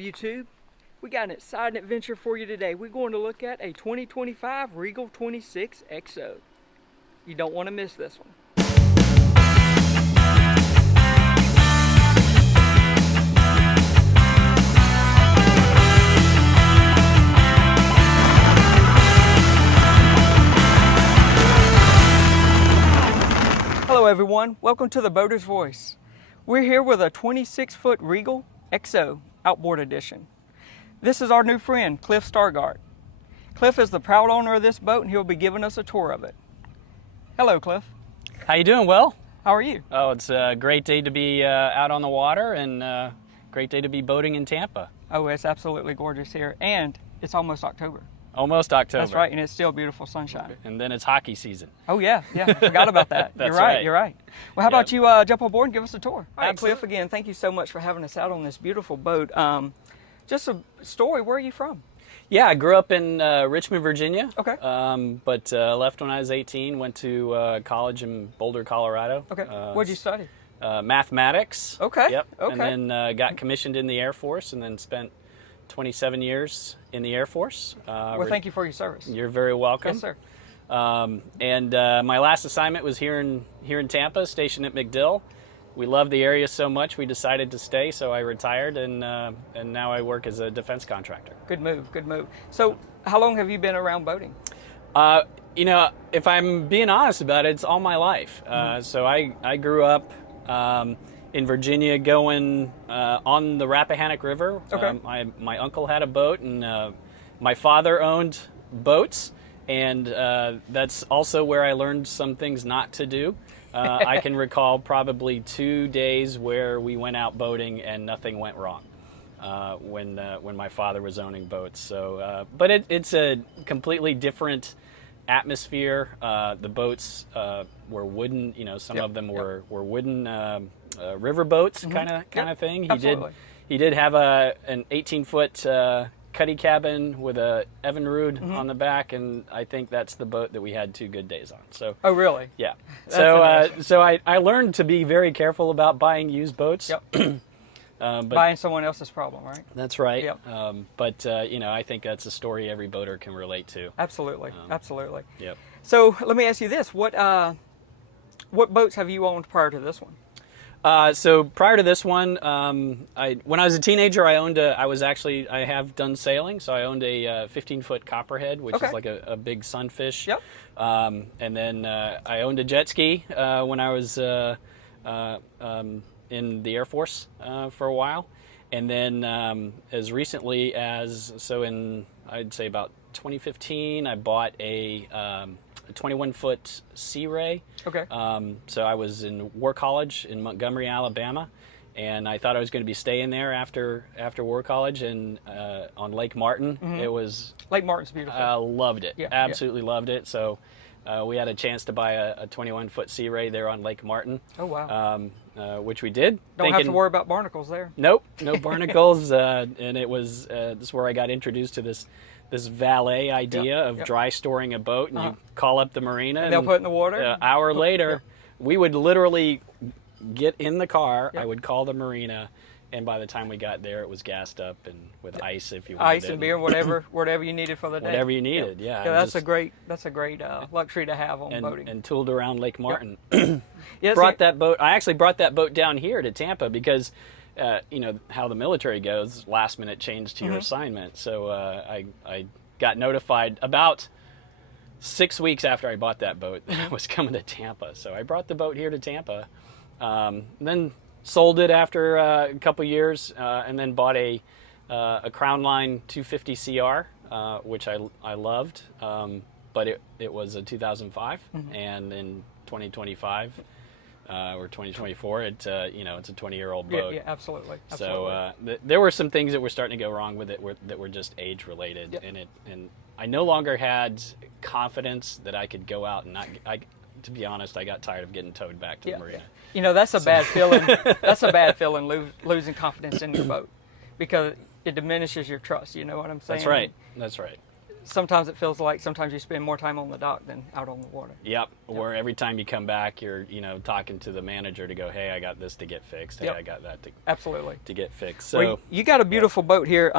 YouTube? We got an exciting adventure for you today. We're going to look at a 2025 Regal 26 XO. You don't want to miss this one. Hello everyone, welcome to the Boater's Voice. We're here with a 26-foot Regal XO Outboard Edition. This is our new friend, Cliff Stargard. Cliff is the proud owner of this boat and he'll be giving us a tour of it. Hello Cliff. How you doing, Will? How are you? Oh, it's a great day to be out on the water and great day to be boating in Tampa. Oh, it's absolutely gorgeous here and it's almost October. Almost October. That's right, and it's still beautiful sunshine. And then it's hockey season. Oh yeah, I forgot about that. That's You're right. Well, how about you jump aboard and give us a tour? All right, Cliff, again, thank you so much for having us out on this beautiful boat. Just a story, where are you from? Yeah, I grew up in Richmond, Virginia. Okay. But left when I was 18, went to college in Boulder, Colorado. Okay, what'd you study? Mathematics. Okay. Yep. Okay. And then got commissioned in the Air Force and then spent 27 years in the Air Force. Well, thank you for your service. You're very welcome. Yes, sir. And my last assignment was here in Tampa, stationed at MacDill. We loved the area so much we decided to stay, so I retired and now I work as a defense contractor. Good move, good move. So how long have you been around boating? You know, if I'm being honest about it, it's all my life. So I grew up in Virginia going on the Rappahannock River. Okay. My uncle had a boat and my father owned boats, and that's also where I learned some things not to do. I can recall probably 2 days where we went out boating and nothing went wrong when my father was owning boats. So, but it's a completely different atmosphere. The boats were wooden. You know, some of them were wooden river boats, kind of thing. Absolutely. He did have an 18-foot cuddy cabin with a Evinrude on the back, and I think that's the boat that we had 2 good days on. So. Oh, really? Yeah. That's So I learned to be very careful about buying used boats. Yep. But buying someone else's problem, right? that's right. Yep. But you know, I think that's a story every boater can relate to. Absolutely, absolutely. Yep. So let me ask you this: what boats have you owned prior to this one? So prior to this one, when I was a teenager, I have done sailing. So I owned a 15-foot copperhead, which is like a big sunfish. Yep. And then I owned a jet ski when I was in the Air Force for a while. And then as recently as, I'd say about 2015, I bought a 21-foot Sea Ray. Okay. So I was in War College in Montgomery, Alabama, and I thought I was going to be staying there after War College, and on Lake Martin. It was Lake Martin's beautiful. loved it. Yeah, Absolutely loved it. So we had a chance to buy a 21-foot Sea Ray there on Lake Martin. Oh wow. Which we did. Don't have to worry about barnacles there. Nope, no barnacles. And it was this is where I got introduced to this valet idea of dry storing a boat, and you call up the marina And they'll put it in the water? An hour later, we would literally get in the car. I would call the marina, and by the time we got there, it was gassed up and with ice, if you wanted Ice and beer, whatever you needed for the day. Whatever you needed, yeah. That's a great luxury to have on boating. And tooled around Lake Martin. Yes, I actually brought that boat down here to Tampa because you know how the military goes, last minute change to your assignment. So I got notified about 6 weeks after I bought that boat that I was coming to Tampa. So I brought the boat here to Tampa, then sold it after a couple years, and then bought a Crown Line 250 CR, which I loved, but it was a 2005, and in 2025 or 2024, it's a 20-year-old boat. Yeah, absolutely. So there were some things that were starting to go wrong with it that were just age related, and I no longer had confidence that I could go out and to be honest, I got tired of getting towed back to the marina. You know, that's a bad feeling. That's a bad feeling, losing confidence in your boat, because it diminishes your trust. You know what I'm saying? That's right. That's right. sometimes it feels like sometimes you spend more time on the dock than out on the water. Yep. Or every time you come back, you're talking to the manager to go, hey, I got this to get fixed. Hey, Yep. I got that Absolutely. to get fixed. So Well, you got a beautiful boat here.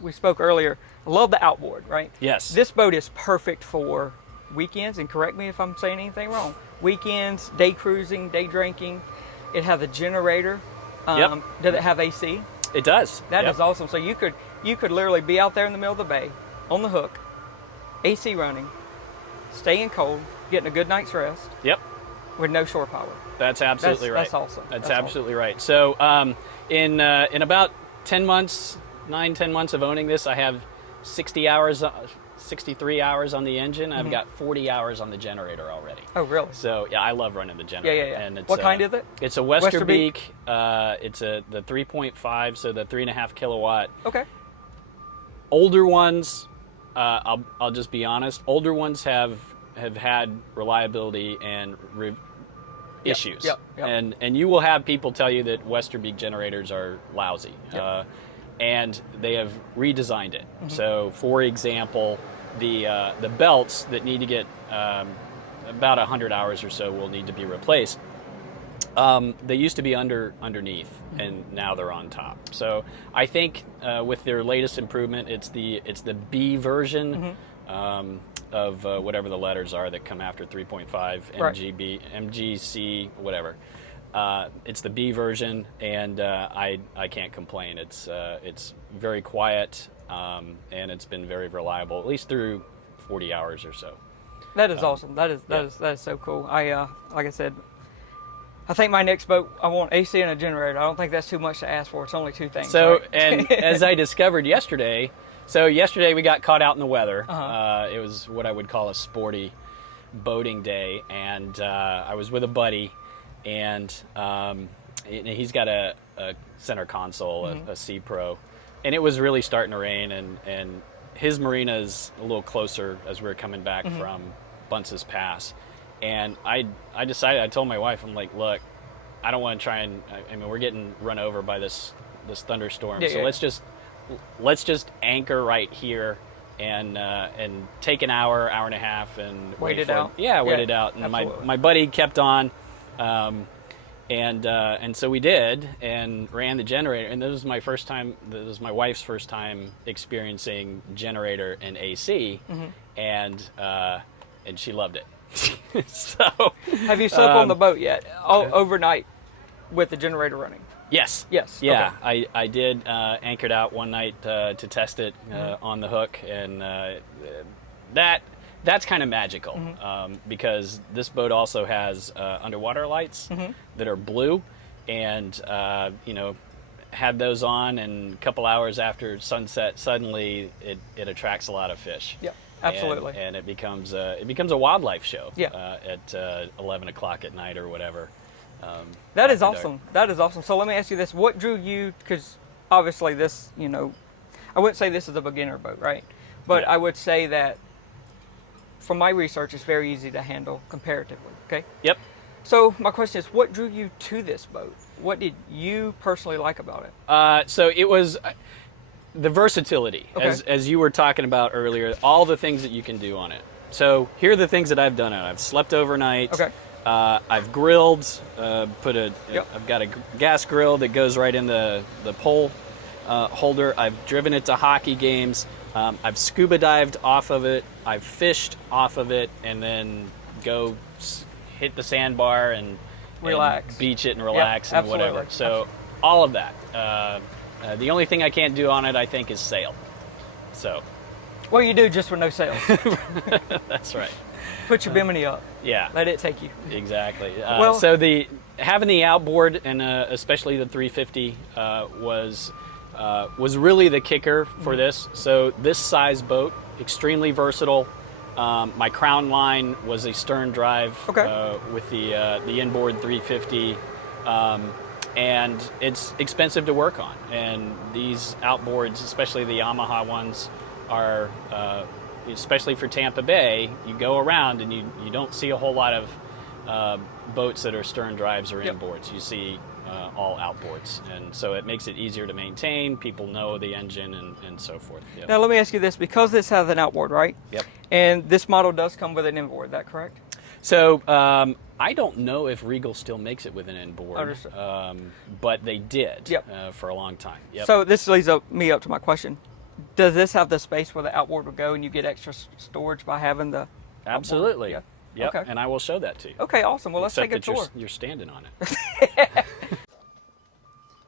We spoke earlier, I love the outboard, right? yes, This boat is perfect for weekends, and correct me if I'm saying anything wrong. Weekends, day cruising, day drinking. It has a generator. Yep. Does it have AC? it does. That Yep. is awesome. So you could literally be out there in the middle of the bay, on the hook, AC running, staying cold, getting a good night's rest Yep. with no shore power. That's absolutely right. That's awesome. That's That's absolutely right. So in about 10 months, 9-10 months of owning this, I have 60 hours, 63 hours on the engine. I've got 40 hours on the generator already. Oh, really? So yeah, I love running the generator. Yeah. And it's, What kind is it? It's a Westerbeek. It's the 3.5, so the 3.5 kilowatt. Okay. Older ones, I'll just be honest. Older ones have had reliability and issues. Yep. And you will have people tell you that Westerbeek generators are lousy. Yep. And they have redesigned it. So, for example, the belts that need to get about 100 hours or so will need to be replaced. They used to be underneath, and now they're on top. So I think with their latest improvement, it's the B version of whatever the letters are that come after 3.5 Right. MGC, whatever. It's the B version, and I can't complain. It's very quiet, and it's been very reliable, at least through 40 hours or so. That is awesome. That is so cool. Like I said, I think my next boat, I want AC and a generator. I don't think that's too much to ask for. It's only two things. So, right? and as I discovered yesterday, we got caught out in the weather. It was what I would call a sporty boating day, and I was with a buddy, and he's got a center console, a C Pro, and it was really starting to rain, and his marina is a little closer as we were coming back from Bunce's Pass. And I decided, I told my wife, I'm like, look, I don't want to try and, I mean, we're getting run over by this thunderstorm. So let's just anchor right here and take an hour and a half and wait it out. Wait it out. And my buddy kept on, and so we did, and ran the generator. And this was my first time. This was my wife's first time experiencing generator and AC, and she loved it. So, have you slept on the boat yet? Overnight with the generator running? Yes. Yes. Yeah, Okay. I did anchored out one night to test it on the hook, and that's kind of magical because this boat also has underwater lights that are blue, and had those on, and a couple hours after sunset, suddenly it attracts a lot of fish. Yep. Absolutely. And it becomes a wildlife show. Yeah. At 11 o'clock at night or whatever. That is after awesome. dark. That is awesome. So let me ask you this: what drew you? Because obviously this, I wouldn't say this is a beginner boat, right? But Yeah. I would say that from my research, it's very easy to handle comparatively. Okay. Yep. So my question is, what drew you to this boat? What did you personally like about it? So it was the versatility, Okay. as you were talking about earlier, all the things that you can do on it. So here are the things that I've done on it. I've slept overnight. Okay. I've grilled. Yep. I've got a gas grill that goes right in the pole holder. I've driven it to hockey games. I've scuba dived off of it. I've fished off of it, and then go hit the sandbar and Relax. and beach it and relax Yep, and whatever. absolutely. So all of that. The only thing I can't do on it, I think, is sail. So Well, you do just with no sails. that's right. Put your bimini up. Yeah. Let it take you. Exactly. Well- So having the outboard, and especially the 350 was really the kicker for this. So this size boat, extremely versatile. My crown line was a stern drive with the inboard 350, and it's expensive to work on. And these outboards, especially the Yamaha ones, are especially for Tampa Bay. You go around and you don't see a whole lot of boats that are stern drives or Yep. inboards. You see all outboards, and so it makes it easier to maintain. People know the engine and so forth. Yep. Now let me ask you this, because this has an outboard, right? Yep. And this model does come with an inboard, is that correct? So I don't know if Regal still makes it with an inboard, Understood. but they did Yep. for a long time. Yep. So this leads me up to my question. Does this have the space where the outboard will go and you get extra storage by having the Absolutely. Outboard? Yep. Okay. And I will show that to you. Okay, awesome. Well, let's Except take a that tour. you're standing on it.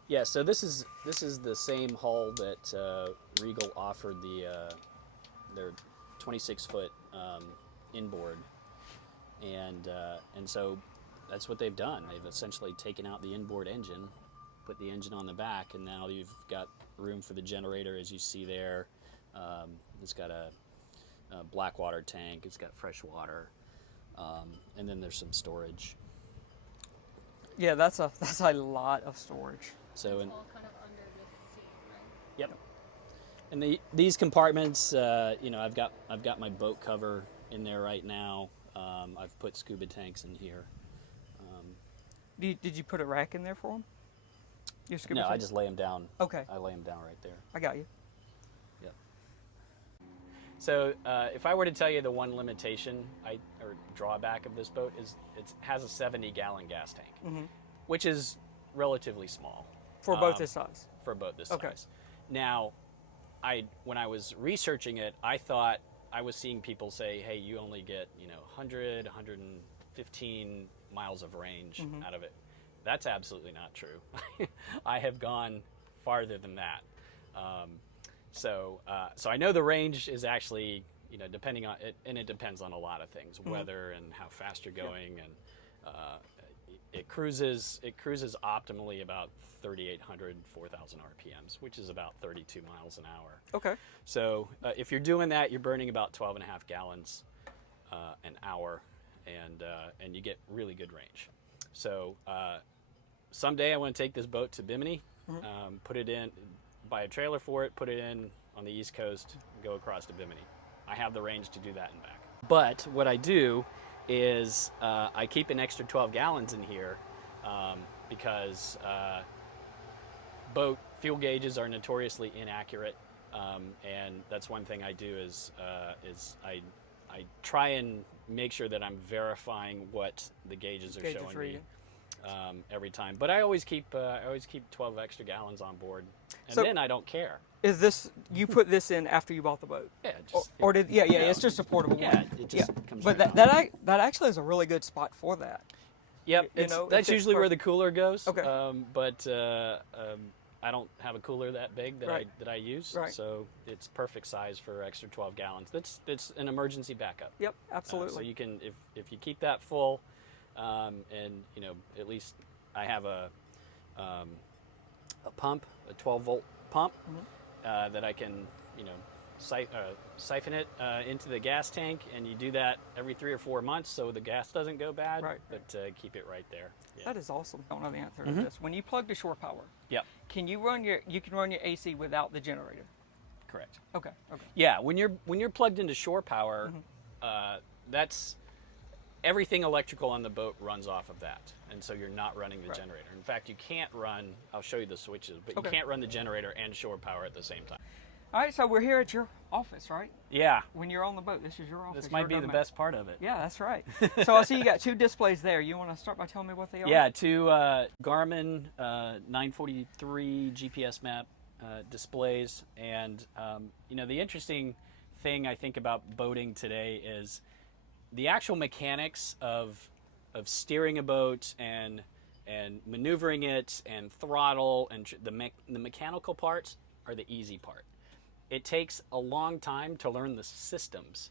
Yeah, so this is the same hull that Regal offered their 26-foot inboard, and so that's what they've done. They've essentially taken out the inboard engine, put the engine on the back, and now you've got room for the generator, as you see there. It's got a black water tank. It's got fresh water, and then there's some storage. Yeah, that's a lot of storage. So It's all kind of under this seat, right? Yep. And these compartments, I've got my boat cover in there right now. I've put scuba tanks in here. Did you put a rack in there for them? Your scuba No, I tank? just lay them down. Okay. I lay them down right there. I got you. Yep. So if I were to tell you the one limitation or drawback of this boat is it has a 70-gallon gas tank, which is relatively small. For both this size? For a boat this Okay. size. Now, when I was researching it, I thought I was seeing people say, hey, you only get 100, 115 miles of range out of it. That's absolutely not true. I have gone farther than that. So I know the range is actually, depending on it, and it depends on a lot of things, weather and how fast you're going, and it cruises optimally about 3,800, 4,000 RPMs, which is about 32 miles an hour. Okay. So if you're doing that, you're burning about 12 and a half gallons an hour, and you get really good range. So someday I want to take this boat to Bimini, put it in, buy a trailer for it, put it in on the East Coast, and go across to Bimini. I have the range to do that and back. But what I do is I keep an extra 12 gallons in here because boat fuel gauges are notoriously inaccurate, and that's one thing I do is I try and make sure that I'm verifying what the gauges are showing me every time. But I always keep 12 extra gallons on board, and then I don't care. Is this, you put this in after you bought the boat? Yeah, just, Or did, it's just a portable yeah, one. it just comes But right that actually is a really good spot for that. Yep, that's usually where the perfect. cooler goes. Okay. But I don't have a cooler that big that I use, Right. so it's perfect size for extra 12 gallons. It's an emergency backup. Yep, So absolutely. you can, if you keep that full, and at least I have a pump, a 12-volt pump that I can siphon it into the gas tank, and you do that every 3 or 4 months so the gas doesn't go bad. Right. But keep it right there. Yeah. That is awesome. I don't know the answer to this. When you plug to shore power, Yep. you can run your AC without the generator? Correct. Okay. Yeah, when you're plugged into shore power, that's everything electrical on the boat runs off of that, and so you're not running the generator. In fact, you can't run. I'll show you the switches, but you can't run the generator and shore power at the same time. All right, so we're here at your office, right? Yeah, When you're on the boat, this is your office. this might be the best part of it. Yeah, that's right. So I see you got 2 displays there. You want to start by telling me what they are? Yeah, two Garmin 943 GPS map displays, and the interesting thing I think about boating today is the actual mechanics of steering a boat and maneuvering it and throttle and the mechanical parts are the easy part. It takes a long time to learn the systems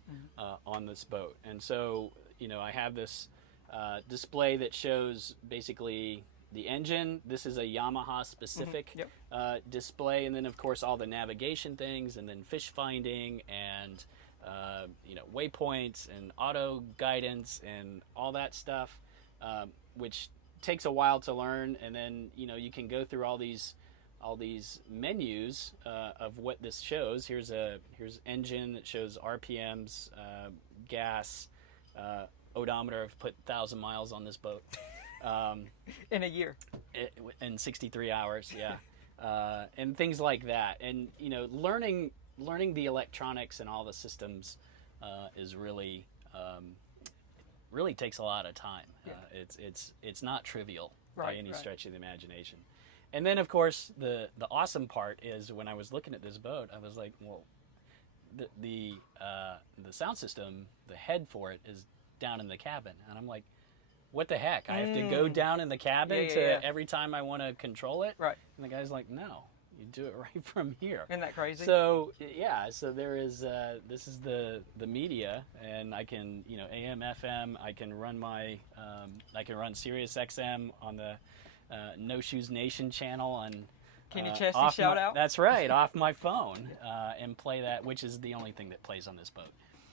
on this boat, and so I have this display that shows basically the engine. This is a Yamaha specific display, and then of course all the navigation things, and then fish finding and waypoints and auto guidance and all that stuff, which takes a while to learn. And then you can go through all these menus of what this shows. Here's engine that shows RPMs, gas, odometer. I've put 1,000 miles on this boat. In a year. In 63 hours, yeah. And things like that. And, you know, learning the electronics and all the systems is really really takes a lot of time. Yeah. It's not trivial by Right, any right. stretch of the imagination. And then, of course, the awesome part is when I was looking at this boat, I was like, well, the sound system, the head for it is down in the cabin, and I'm like, what the heck? I have to go down in the cabin Yeah. every time I want to control it. Right. And the guy's like, no, you do it right from here. Isn't that crazy? So yeah, so there is this is the media, and I can, you know, AM, FM. I can run my I can run Sirius XM on the No Shoes Nation channel on. Can you Chesty shout out? That's right, off my phone, and play that, which is the only thing that plays on this boat.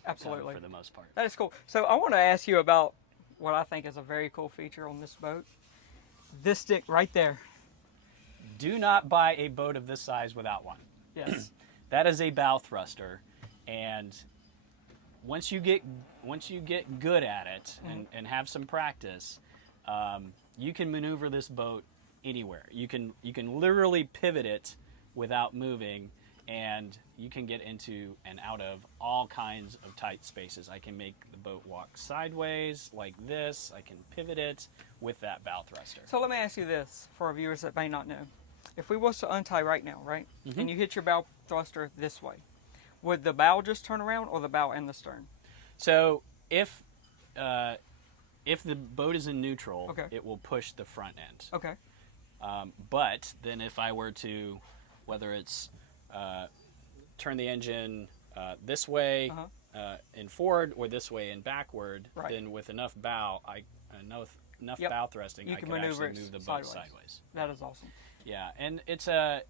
Absolutely. For the most part. That is cool. So I want to ask you about what I think is a very cool feature on this boat. This stick right there. Do not buy a boat of this size without one. Yes. That is a bow thruster, and once you get good at it and have some practice, you can maneuver this boat anywhere. You can literally pivot it without moving, and you can get into and out of all kinds of tight spaces. I can make the boat walk sideways like this. I can pivot it with that bow thruster. So let me ask you this for our viewers that may not know. If we was to untie right now, right, and you hit your bow thruster this way, would the bow just turn around, or the bow and the stern? So if the boat is in neutral, Okay. it will push the front end. Okay. But then if I were to, whether it's turn the engine this way and forward, or this way and backward, Right. then with enough bow, enough Yep. bow thrusting, You I can could maneuver actually it move the boat sideways. sideways. That is awesome. Yeah, and it's a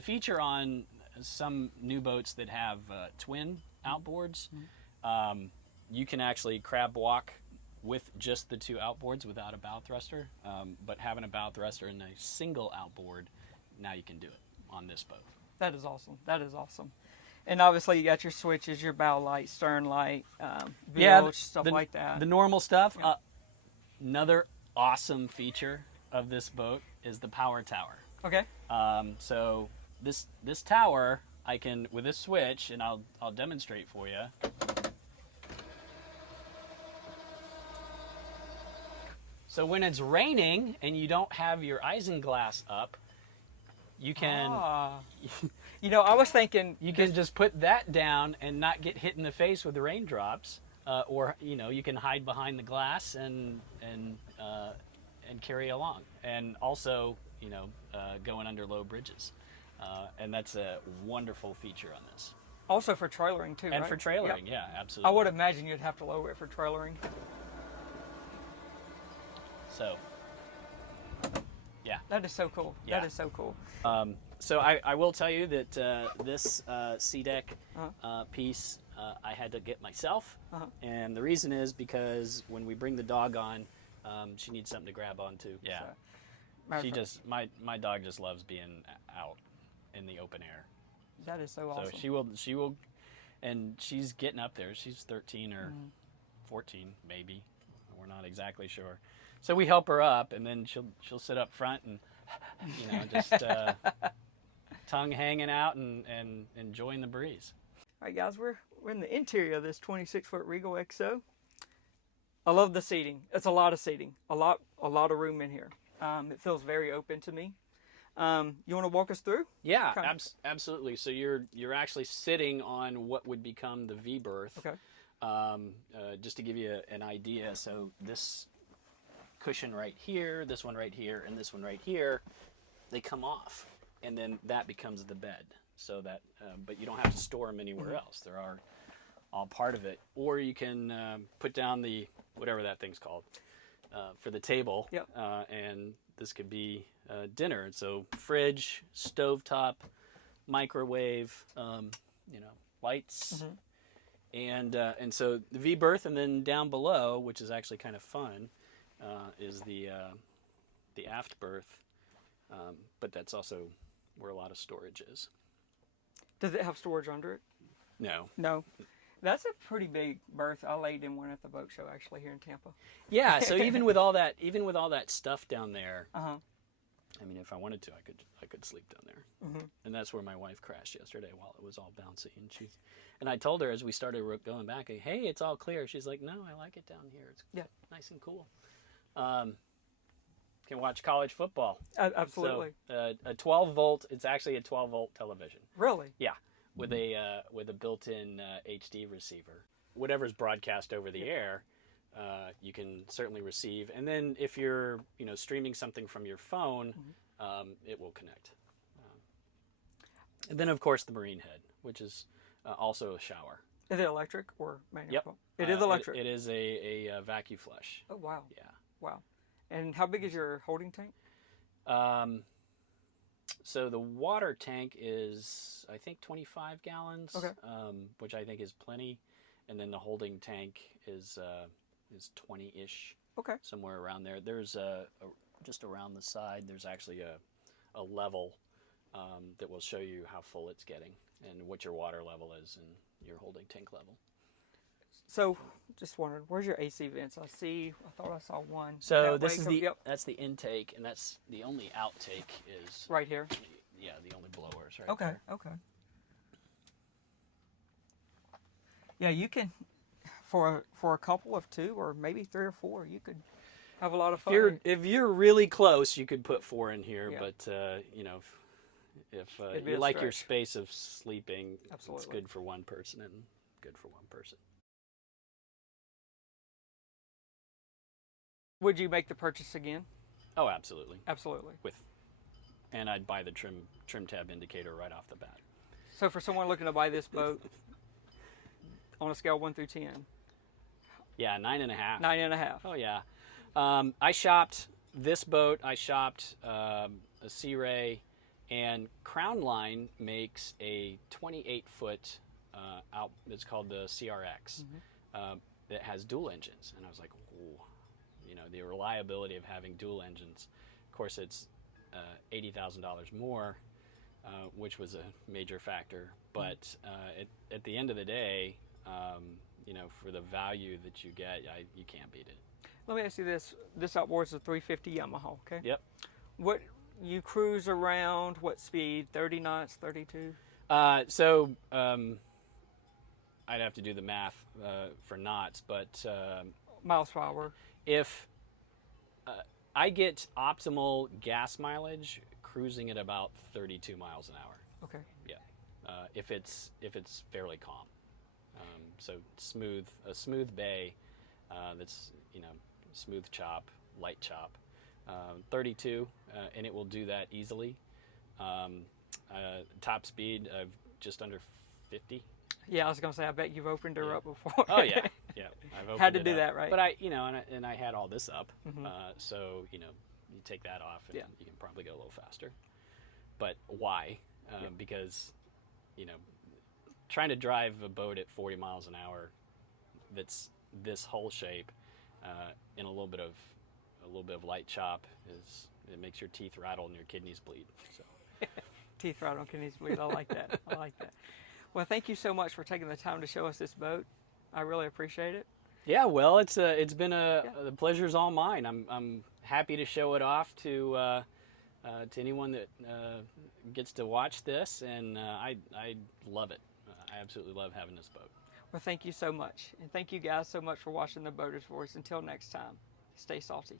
feature on some new boats that have twin outboards. You can actually crab walk with just the two outboards without a bow thruster, but having a bow thruster and a single outboard, now you can do it on this boat. That is awesome. That is awesome. And obviously you got your switches, your bow light, stern light, bilge, stuff like that. The normal stuff. Yeah. Another awesome feature of this boat is the power tower. Okay. So this tower, I can, with this switch, and I'll demonstrate for you. So when it's raining and you don't have your isinglass up, you can You know, I was thinking you can just put that down and not get hit in the face with the raindrops, or you know, you can hide behind the glass and carry along, and also, you know, going under low bridges, and that's a wonderful feature on this. also for trailering too, And right? for trailering, Yep. yeah, absolutely. I would imagine you'd have to lower it for trailering. So, yeah. That is so cool. Yeah. That is so cool. So I will tell you that this C-deck piece I had to get myself, and the reason is because when we bring the dog on, she needs something to grab onto. Yeah, Matter she of fact, just my dog just loves being out in the open air. that is so awesome. So she will, and she's getting up there. She's 13 or 14 maybe. We're not exactly sure. So we help her up, and then she'll sit up front and, you know, just tongue hanging out and enjoying the breeze. All right, guys, we're in the interior of this 26-foot Regal XO. I love the seating. It's a lot of seating, a lot of room in here. It feels very open to me. You want to walk us through? Yeah, Okay. absolutely. So you're actually sitting on what would become the V berth. Okay. Just to give you an idea, so this cushion right here, this one right here, and this one right here, they come off, and then that becomes the bed. So that, but you don't have to store them anywhere else. They are all part of it. Or you can put down the whatever that thing's called for the table. Yep. And this could be dinner. So fridge, stovetop, microwave, you know, lights. And so the V berth, and then down below, which is actually kind of fun, is the aft berth, but that's also where a lot of storage is. Does it have storage under it? No. No. That's a pretty big berth. I laid in one at the boat show actually here in Tampa. Yeah. So even with all that stuff down there, Uh-huh. I mean, if I wanted to, I could sleep down there. Mm-hmm. And that's where my wife crashed yesterday while it was all bouncy. And I told her as we started going back, hey, it's all clear. She's like, no, I like it down here. It's nice and cool. Can watch college football. Absolutely. So, a 12 volt. It's actually a 12 volt television. Really? Yeah, with a built-in HD receiver. Whatever's broadcast over the air, you can certainly receive. And then if you're streaming something from your phone, it will connect. And then of course the marine head, which is also a shower. Is it electric or manual? Yep, It is electric. It is a vacuum flush. Oh wow. Yeah. Wow. And how big is your holding tank? So the water tank is, I think, 25 gallons, Okay. Which I think is plenty. And then the holding tank is 20-ish, Okay. somewhere around there. There's just around the side, there's actually a level that will show you how full it's getting and what your water level is and your holding tank level. So, just wondering, where's your AC vents? I thought I saw one. So That this way is yep, that's the intake, and that's the only outtake is right here. Yeah, the only blowers right Okay. there. Okay. Yeah, you can for a couple of 2 or maybe 3 or 4, you could have a lot of fun. If you're really close, you could put 4 in here, Yeah. but if It'd be you a like your stretch. space of sleeping, it's Absolutely. good for one person and good for one person. Would you make the purchase again? Oh, absolutely. Absolutely. And I'd buy the trim tab indicator right off the bat. So for someone looking to buy this boat, on a scale of 1 through 10, Yeah, 9.5. 9.5. Oh yeah. I shopped this boat. I shopped a Sea Ray, and Crown Line makes a 28-foot out. It's called the CRX. That has dual engines, and I was like, ooh, the reliability of having dual engines. Of course, it's $80,000 more, which was a major factor. But at the end of the day, for the value that you get, you can't beat it. Let me ask you this. This outboard is a 350 Yamaha, okay? Yep. What, you cruise around what speed? 30 knots, 32? So I'd have to do the math for knots, but Miles per hour. if I get optimal gas mileage cruising at about 32 miles an hour. Okay. Yeah. If it's fairly calm. So a smooth bay that's smooth chop, light chop, 32, and it will do that easily. Top speed of just under 50. Yeah, I was gonna say, I bet you've opened her up before. Oh yeah, yeah. I've opened Had to it do up. that, right? But I had all this up, so you take that off and Yeah. you can probably go a little faster. But why? Because trying to drive a boat at 40 miles an hour that's this whole shape in a little bit of light chop it makes your teeth rattle and your kidneys bleed. So. Teeth right on kidneys bleed. I like that. I like that. Well, thank you so much for taking the time to show us this boat. I really appreciate it. Yeah, well, it's been the pleasure's all mine. I'm happy to show it off to anyone that gets to watch this, and I love it. I absolutely love having this boat. Well, thank you so much. And thank you guys so much for watching The Boater's Voice. Until next time, stay salty.